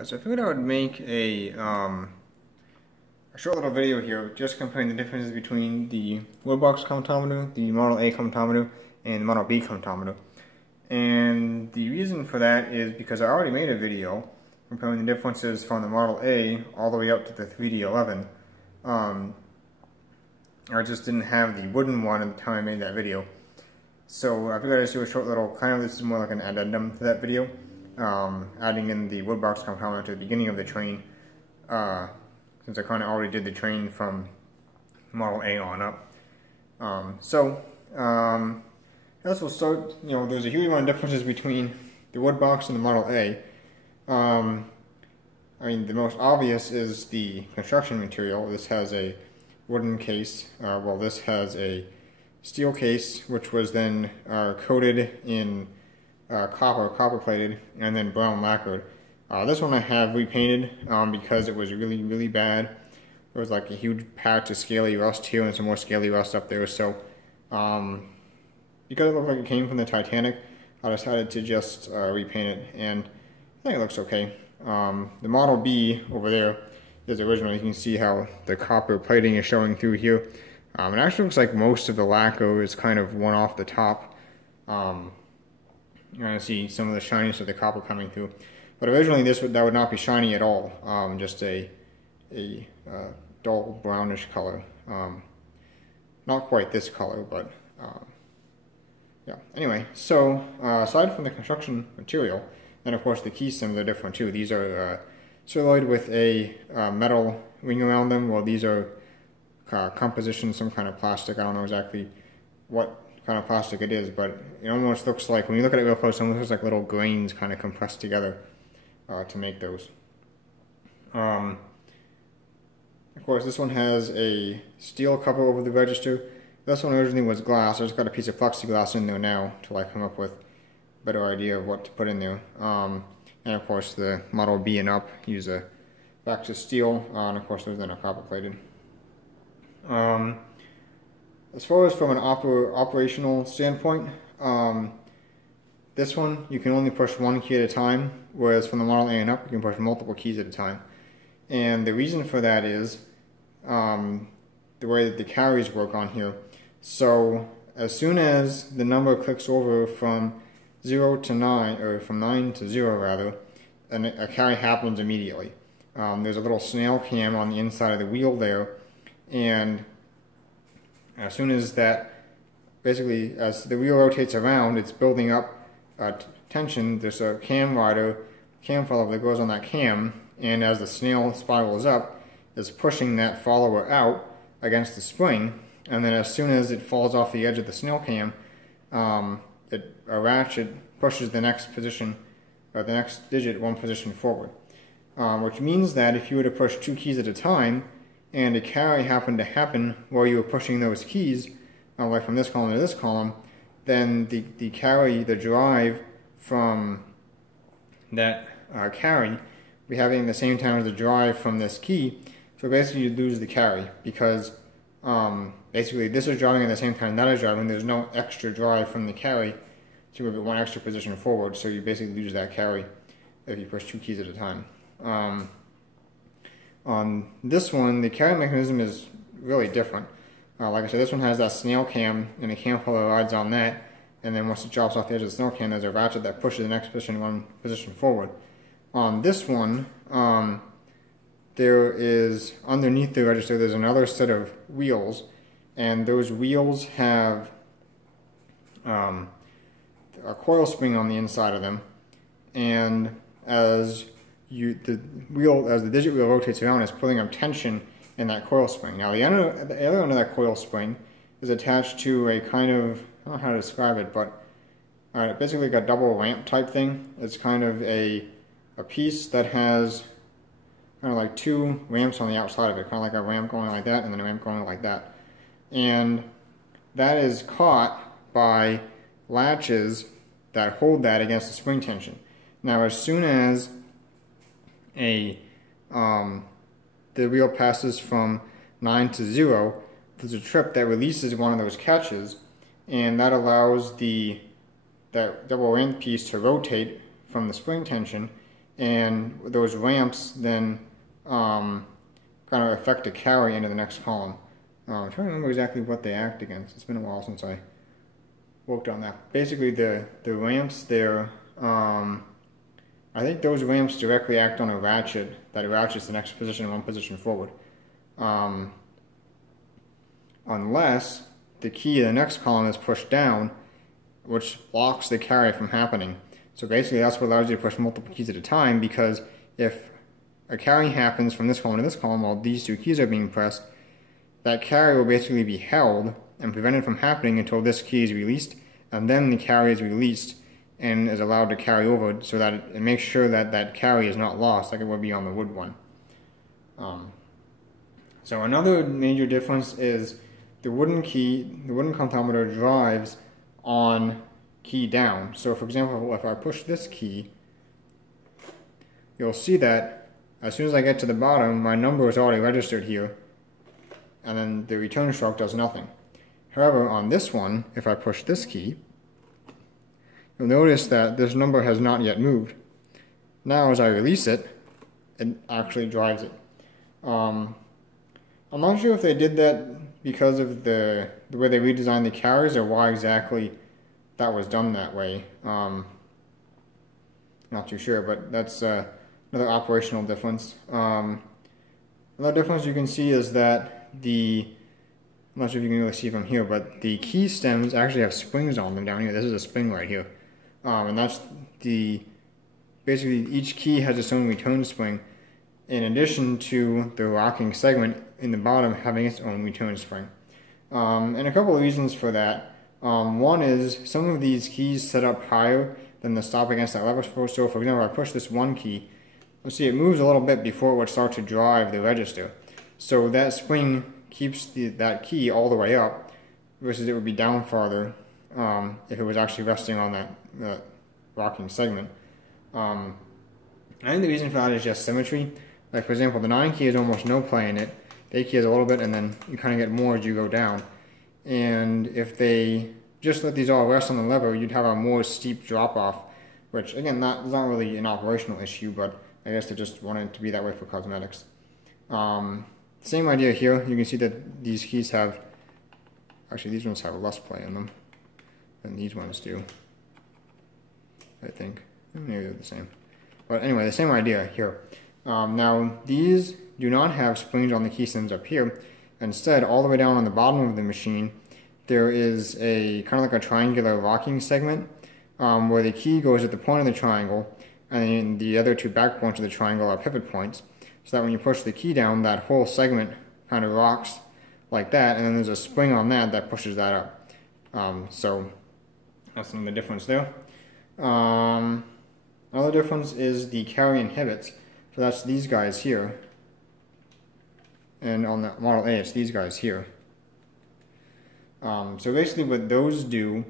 So I figured I would make a short little video here just comparing the differences between the woodbox comptometer, the Model A comptometer, and the Model B comptometer. And the reason for that is because I already made a video comparing the differences from the Model A all the way up to the 3D11. I just didn't have the wooden one at the time I made that video. So I figured I'd just do a short little, this is more like an addendum to that video. Adding in the woodbox comptometer to the beginning of the train, since I kind of already did the train from Model A on up. Let's start, there's a huge amount of differences between the woodbox and the Model A. The most obvious is the construction material. This has a wooden case, while this has a steel case, which was then coated in copper plated, and then brown lacquered. This one I have repainted because it was really bad. There was like a huge patch of scaly rust here and some more scaly rust up there. So because it looked like it came from the Titanic, I decided to just repaint it, and I think it looks okay. The Model B over there is original. You can see how the copper plating is showing through here. It actually looks like most of the lacquer is kind of worn off the top. You're going to see some of the shininess of the copper coming through. But originally that would not be shiny at all, just a dull brownish color. Not quite this color, but yeah. Anyway, so aside from the construction material, and of course the key stems are different too. These are celluloid with a metal ring around them, while these are composition, some kind of plastic. I don't know exactly what kind of plastic it is, but it almost looks like, when you look at it real close, it almost looks like little grains kind of compressed together to make those. Of course, this one has a steel cover over the register. This one originally was glass. I just got a piece of plexiglass in there now till I come up with a better idea of what to put in there. And of course, the Model B and up use a back to steel, and of course, those then are copper plated. As far as from an operational standpoint, this one you can only push one key at a time, whereas from the Model A and up you can push multiple keys at a time. And the reason for that is the way that the carries work on here. So as soon as the number clicks over from 0 to 9, or from 9 to 0 rather, and a carry happens immediately. There's a little snail cam on the inside of the wheel there, and as soon as that, basically as the wheel rotates around, it's building up tension. There's a cam follower that goes on that cam, and as the snail spirals up, it's pushing that follower out against the spring, and then as soon as it falls off the edge of the snail cam, a ratchet pushes the next position, or the next digit one position forward. Which means that if you were to push two keys at a time, and a carry happened to happen while you were pushing those keys, like from this column to this column, then the carry, the drive from that carry, will be having the same time as the drive from this key. So basically you lose the carry, because basically this is driving at the same time that is driving. There's no extra drive from the carry to move it one extra position forward, so you basically lose that carry if you push two keys at a time. On this one, the carry mechanism is really different. Like I said, this one has that snail cam, and the cam follower rides on that, and then once it drops off the edge of the snail cam, there's a ratchet that pushes the next position one position forward. On this one, there is, underneath the register, there's another set of wheels, and those wheels have a coil spring on the inside of them, and as the digit wheel rotates around, it's putting up tension in that coil spring. Now the other end of that coil spring is attached to a kind of, I don't know how to describe it, but basically like a double ramp type thing. It's kind of a piece that has kind of like two ramps on the outside of it, kind of like a ramp going like that and then a ramp going like that. And that is caught by latches that hold that against the spring tension. Now as soon as the wheel passes from 9 to 0, there's a trip that releases one of those catches, and that allows that double ramp piece to rotate from the spring tension, and those ramps then kind of affect the carry into the next column. I'm trying to remember exactly what they act against. It's been a while since I worked on that. Basically, the ramps there, I think those ramps directly act on a ratchet that ratchets the next position one position forward. Unless the key in the next column is pushed down, which blocks the carry from happening. So basically that's what allows you to push multiple keys at a time, because if a carry happens from this column to this column while these two keys are being pressed, that carry will basically be held and prevented from happening until this key is released, and then the carry is released and is allowed to carry over, so that it makes sure that that carry is not lost like it would be on the wood one. So another major difference is the wooden comptometer drives on key down. So for example, if I push this key, you'll see that as soon as I get to the bottom, my number is already registered here, and then the return stroke does nothing. However, on this one, if I push this key, you'll notice that this number has not yet moved. Now as I release it, it actually drives it. I'm not sure if they did that because of the way they redesigned the carriers, or why exactly that was done that way. Not too sure, but that's another operational difference. Another difference you can see is that I'm not sure if you can really see from here, but the key stems actually have springs on them down here. This is a spring right here. And that's basically each key has its own return spring, in addition to the locking segment in the bottom having its own return spring. And a couple of reasons for that. One is some of these keys set up higher than the stop against that lever. So for example, if I push this one key, you'll see it moves a little bit before it would start to drive the register. So that spring keeps that key all the way up, versus it would be down farther if it was actually resting on that locking segment. I think the reason for that is just symmetry. Like for example, the 9 key has almost no play in it. The 8 key has a little bit, and then you kind of get more as you go down. And if they just let these all rest on the lever, you'd have a more steep drop off, which again, is not really an operational issue, but I guess they just wanted it to be that way for cosmetics. Same idea here. You can see that these keys have, actually these ones have less play in them than these ones do, I think. Maybe they're the same. But anyway, the same idea here. Now, these do not have springs on the key stems up here. Instead, all the way down on the bottom of the machine, there is a kind of like a triangular locking segment where the key goes at the point of the triangle, and then the other two back points of the triangle are pivot points, so that when you push the key down, that whole segment kind of rocks like that, and then there's a spring on that pushes that up. So that's another difference there. Another difference is the carry inhibits. So that's these guys here. And on the Model A, it's these guys here. So basically what those do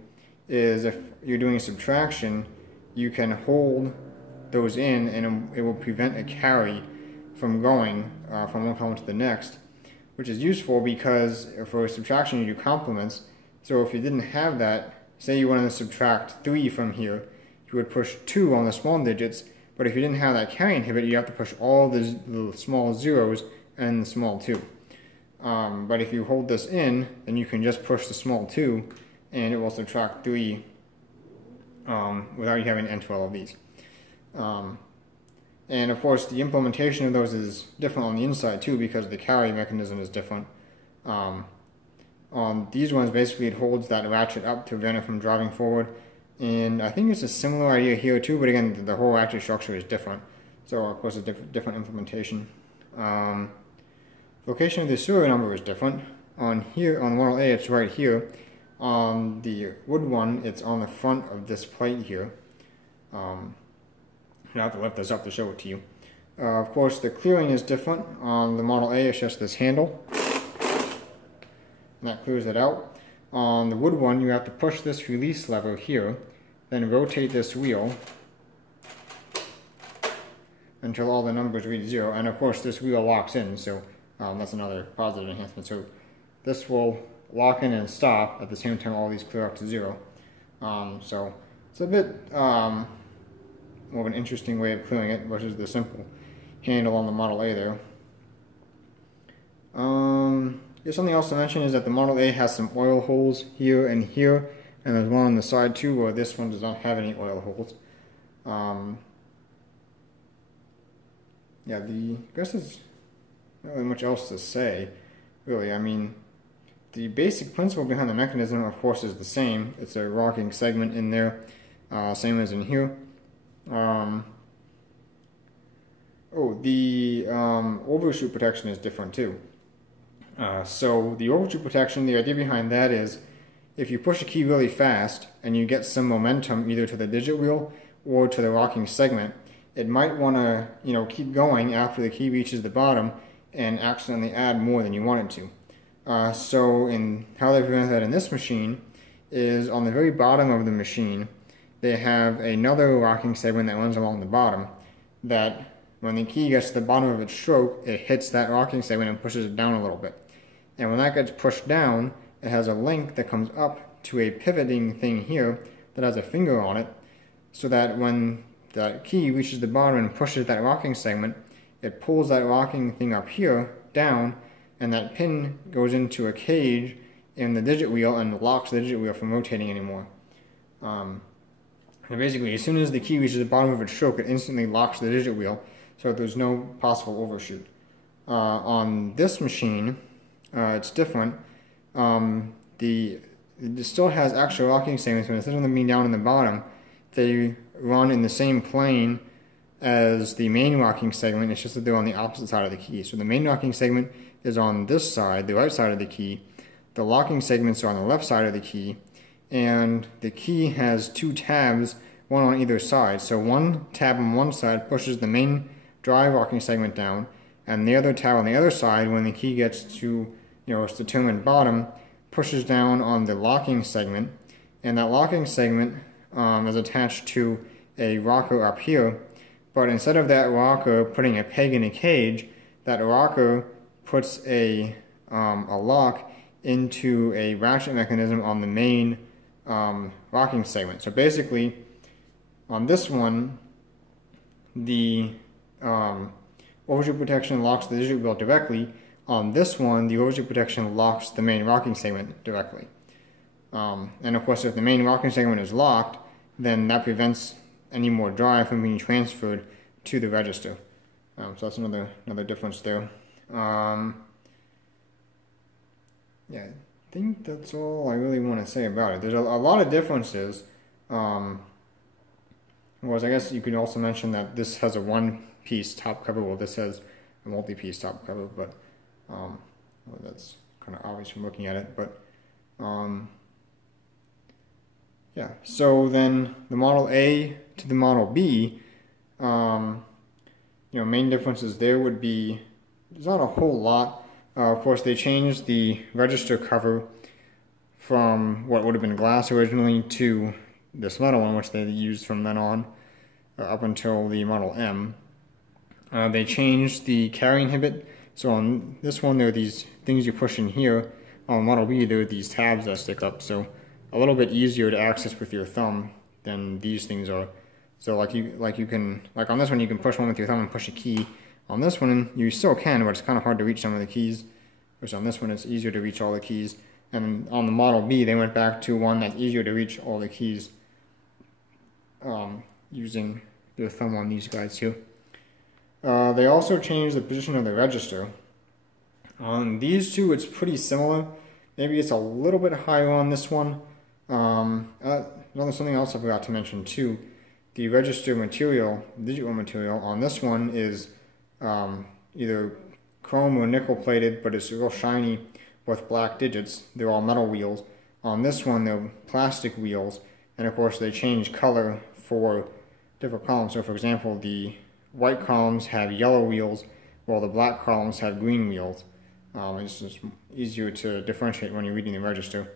is if you're doing a subtraction, you can hold those in, and it will prevent a carry from going from one column to the next, which is useful because for subtraction you do complements. So if you didn't have that, say you wanted to subtract 3 from here, you would push 2 on the small digits, but if you didn't have that carry inhibit, you have to push all the small zeros and the small 2. But if you hold this in, then you can just push the small 2 and it will subtract 3 without you having to enter all of these. And of course the implementation of those is different on the inside too, because the carry mechanism is different. On these ones, basically it holds that ratchet up to prevent it from driving forward. And I think it's a similar idea here too, but again, the whole ratchet structure is different. So of course a different implementation. Location of the serial number is different. On the Model A, it's right here. On the wood one, it's on the front of this plate here. I have to lift this up to show it to you. Of course, the clearing is different. On the Model A, it's just this handle, and that clears it out. On the wood one, you have to push this release lever here, then rotate this wheel until all the numbers reach 0. And of course, this wheel locks in, so that's another positive enhancement. So this will lock in and stop at the same time all these clear up to 0. So it's a bit more of an interesting way of clearing it versus the simple handle on the Model A there. Something else to mention is that the Model A has some oil holes here, and there's one on the side too, where this one does not have any oil holes. I guess there's not really much else to say, really. I mean, the basic principle behind the mechanism, of course, is the same. It's a rocking segment in there, same as in here. The overshoot protection is different too. So the overshoot protection, the idea behind that is if you push a key really fast and you get some momentum either to the digit wheel or to the rocking segment, it might want to, keep going after the key reaches the bottom and accidentally add more than you want it to. So in how they prevent that in this machine is on the very bottom of the machine, they have another rocking segment that runs along the bottom that when the key gets to the bottom of its stroke, it hits that rocking segment and pushes it down a little bit. And when that gets pushed down, it has a link that comes up to a pivoting thing here that has a finger on it, so that when the key reaches the bottom and pushes that rocking segment, it pulls that rocking thing up here down, and that pin goes into a cage in the digit wheel and locks the digit wheel from rotating anymore. And basically, as soon as the key reaches the bottom of its stroke, it instantly locks the digit wheel, so there's no possible overshoot. On this machine, it's different. It still has actual rocking segments, but instead of them being down in the bottom, they run in the same plane as the main rocking segment. It's just that they're on the opposite side of the key. So the main rocking segment is on this side, the right side of the key. The locking segments are on the left side of the key, and the key has two tabs, one on either side. So one tab on one side pushes the main drive rocking segment down, and the other tab on the other side, when the key gets to its determined bottom, pushes down on the locking segment, and that locking segment is attached to a rocker up here. But instead of that rocker putting a peg in a cage, that rocker puts a lock into a ratchet mechanism on the main rocking segment. So basically, on this one, the overshoot protection locks the digit wheel directly. On this one, the overshoot protection locks the main rocking segment directly. And of course, if the main rocking segment is locked, then that prevents any more drive from being transferred to the register. So that's another difference there. I think that's all I really want to say about it. There's a lot of differences. Whereas I guess you could also mention that this has a one-piece top cover, while this has a multi-piece top cover, but well, that's kind of obvious from looking at it. But so then the Model A to the Model B, main differences there would be, there's not a whole lot. Of course, they changed the register cover from what would have been glass originally to this metal one, which they used from then on up until the Model M. They changed the carry inhibit. So on this one, there are these things you push in here. On Model B, there are these tabs that stick up, so a little bit easier to access with your thumb than these things are. So like on this one, you can push one with your thumb and push a key. On this one, you still can, but it's kind of hard to reach some of the keys. Whereas on this one, it's easier to reach all the keys. And on the Model B, they went back to one that's easier to reach all the keys using the thumb on these guys here. They also changed the position of the register. On these two, it's pretty similar. Maybe it's a little bit higher on this one. Something else I forgot to mention too. The register material, digital material, on this one is either chrome or nickel plated, but it's real shiny with black digits. They're all metal wheels. On this one, they're plastic wheels, and of course they change color for different columns. So for example, the white columns have yellow wheels, while the black columns have green wheels. It's just easier to differentiate when you're reading the register.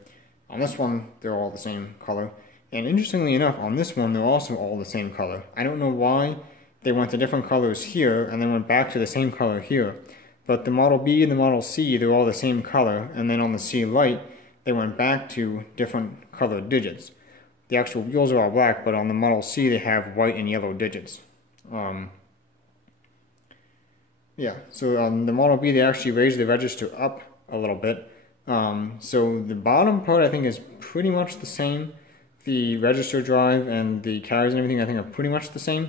On this one, they're all the same color. And interestingly enough, on this one, they're also all the same color. I don't know why they went to different colors here and then went back to the same color here. But the Model B and the Model C, they're all the same color. And then on the C Lite, they went back to different colored digits. the actual wheels are all black, but on the Model C they have white and yellow digits. Yeah, so on the Model B they actually raised the register up a little bit. So the bottom part I think is pretty much the same. The register drive and the carriers and everything I think are pretty much the same.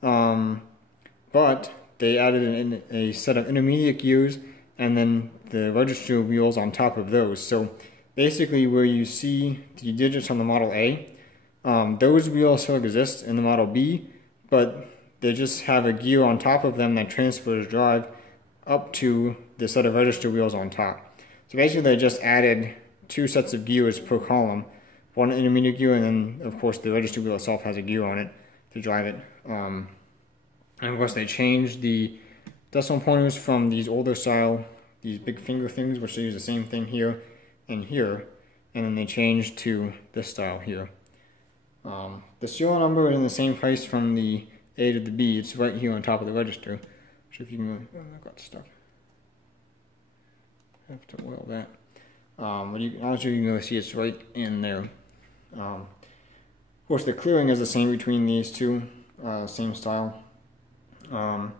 But they added in a set of intermediate gears and then the register wheels on top of those. So basically where you see the digits on the Model A, those wheels still exist in the Model B, but they just have a gear on top of them that transfers drive up to the set of register wheels on top. So basically they just added 2 sets of gears per column, one intermediate gear, and then of course the register wheel itself has a gear on it to drive it. And of course they changed the decimal pointers from these older style, these big finger things, which they use the same thing here and here, and then they changed to this style here. The serial number is in the same place from the A to the B. It's right here on top of the register. So if you can, oh, I got stuck. I have to oil that. But you can really see it's right in there. Of course, the clearing is the same between these two, same style. As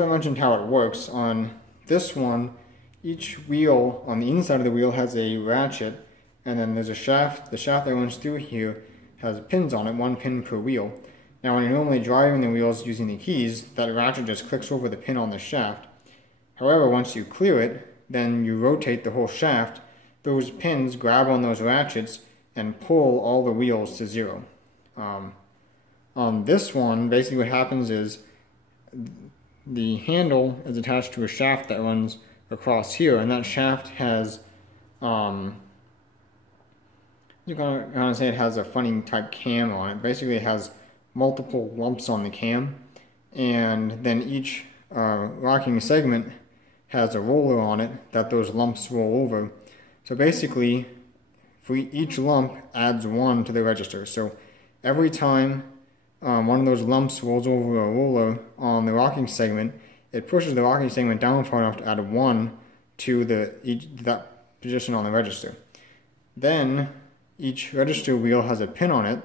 I mentioned how it works, on this one, each wheel on the inside of the wheel has a ratchet, and then there's a shaft. The shaft that runs through here has pins on it, 1 pin per wheel. Now when you're normally driving the wheels using the keys, that ratchet just clicks over the pin on the shaft. However, once you clear it, then you rotate the whole shaft. Those pins grab on those ratchets and pull all the wheels to 0. On this one, basically what happens is the handle is attached to a shaft that runs across here, and that shaft has, you're gonna say it has a funny type cam on it. Basically it has multiple lumps on the cam, and then each rocking segment has a roller on it that those lumps roll over. So basically, for each lump adds 1 to the register. So every time one of those lumps rolls over a roller on the rocking segment, it pushes the rocking segment down far enough to add 1 to that position on the register. Then each register wheel has a pin on it,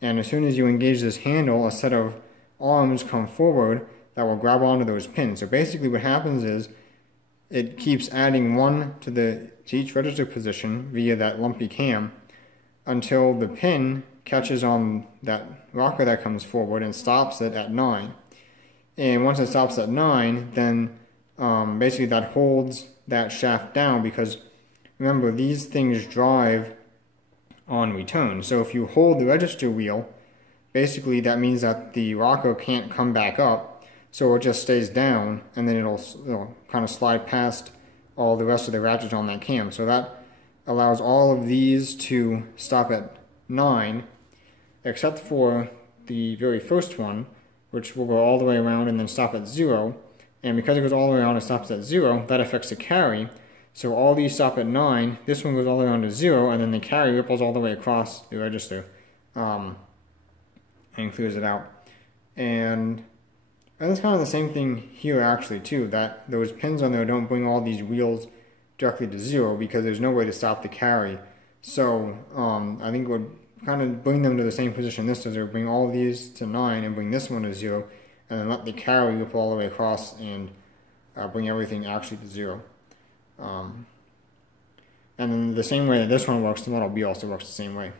and as soon as you engage this handle, a set of arms come forward that will grab onto those pins. So basically what happens is it keeps adding 1 to each register position via that lumpy cam until the pin catches on that rocker that comes forward and stops it at 9. And once it stops at 9, then basically that holds that shaft down, because remember, these things drive on return. So if you hold the register wheel, basically that means that the rocker can't come back up, so it just stays down, and then it'll kind of slide past all the rest of the ratchets on that cam. So that allows all of these to stop at 9, except for the very first one, which will go all the way around and then stop at 0. And because it goes all the way around and stops at 0, that affects the carry. So all these stop at 9, this one goes all the way around to 0, and then the carry ripples all the way across the register and clears it out. And that's kind of the same thing here actually too, that those pins on there don't bring all these wheels directly to 0 because there's no way to stop the carry. So I think it would kind of bring them to the same position this does, or bring all of these to 9 and bring this one to 0, and then let the carry ripple all the way across and bring everything actually to 0. And then the same way that this one works, the Model B also works the same way.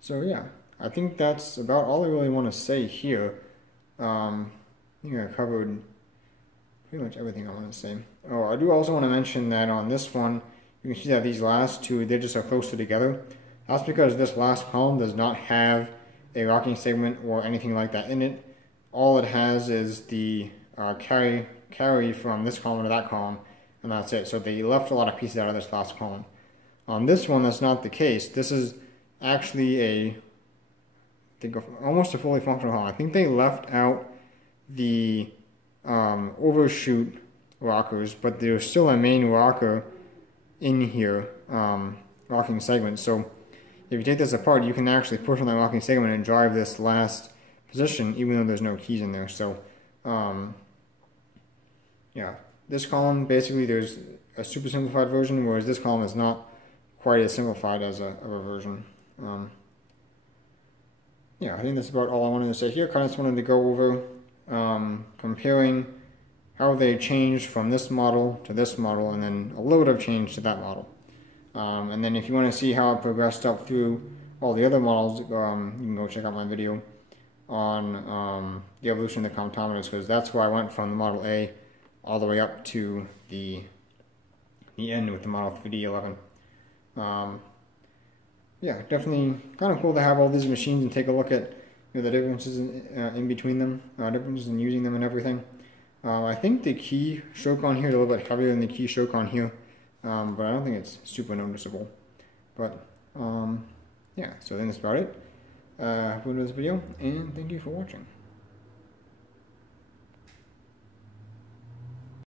So yeah, I think that's about all I really want to say here. I think I covered pretty much everything I want to say. Oh, I do also want to mention that on this one, you can see that these last 2 digits are closer together. That's because this last column does not have a rocking segment or anything like that in it. All it has is the carry from this column to that column, and that's it. So they left a lot of pieces out of this last column. On this one, that's not the case. This is actually almost a fully functional column. I think they left out the overshoot rockers, but there's still a main rocker in here, rocking segment. So if you take this apart, you can actually push on that rocking segment and drive this last position, even though there's no keys in there. So yeah, this column, basically there's a super simplified version, whereas this column is not quite as simplified as of a version. Yeah, I think that's about all I wanted to say here. Kind of just wanted to go over comparing how they changed from this model to this model, and then a little bit of change to that model. And then if you want to see how it progressed up through all the other models, you can go check out my video on the evolution of the comptometers, because that's where I went from the Model A all the way up to the end with the Model 3D11. Yeah, definitely kind of cool to have all these machines and take a look at the differences in between them, differences in using them and everything. I think the key stroke on here is a little bit heavier than the key stroke on here, but I don't think it's super noticeable. But yeah, so I think that's about it. I hope you enjoyed this video, and thank you for watching.